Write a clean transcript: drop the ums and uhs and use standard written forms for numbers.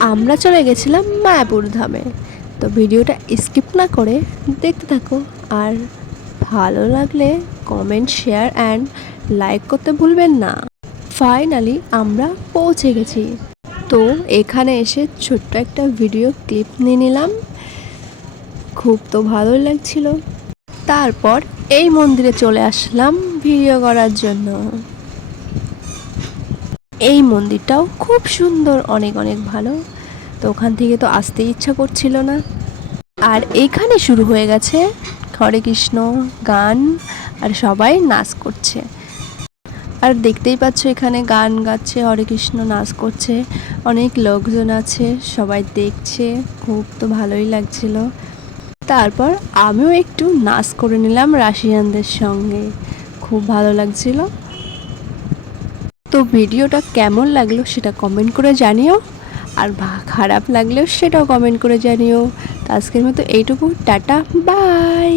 আমরা চলে গেছিলাম মায়াপুর ধামে। তো ভিডিওটা স্কিপ না করে দেখতে থাকো, আর ভালো লাগলে কমেন্ট, শেয়ার অ্যান্ড লাইক করতে ভুলবেন না। ফাইনালি আমরা পৌঁছে গেছি। তো এখানে এসে ছোট্ট একটা ভিডিও ক্লিপ নিয়ে নিলাম, খুব তো ভালোই লাগছিল। তারপর এই মন্দিরে চলে আসলাম ভিডিও করার জন্য। এই মন্দিরটাও খুব সুন্দর, অনেক অনেক ভালো। তো ওখান থেকে তো আসতে ইচ্ছা করছিল না। আর এখানে শুরু হয়ে গেছে হরে কৃষ্ণ গান, আর সবাই নাচ করছে। আর দেখতেই পাচ্ছ এখানে গান গাচ্ছে, হরে কৃষ্ণ নাচ করছে, অনেক লোকজন আছে, সবাই দেখছে, খুব তো ভালোই লাগছিল। তারপর আমিও একটু নাচ করে নিলাম রাশিয়ানদের সঙ্গে, খুব ভালো লাগছিল। তো ভিডিওটা কেমন লাগলো সেটা কমেন্ট করে জানিও, আর খারাপ লাগলেও সেটাও কমেন্ট করে জানিও। তো আজকের মতো এইটুকু, টাটা, বাই।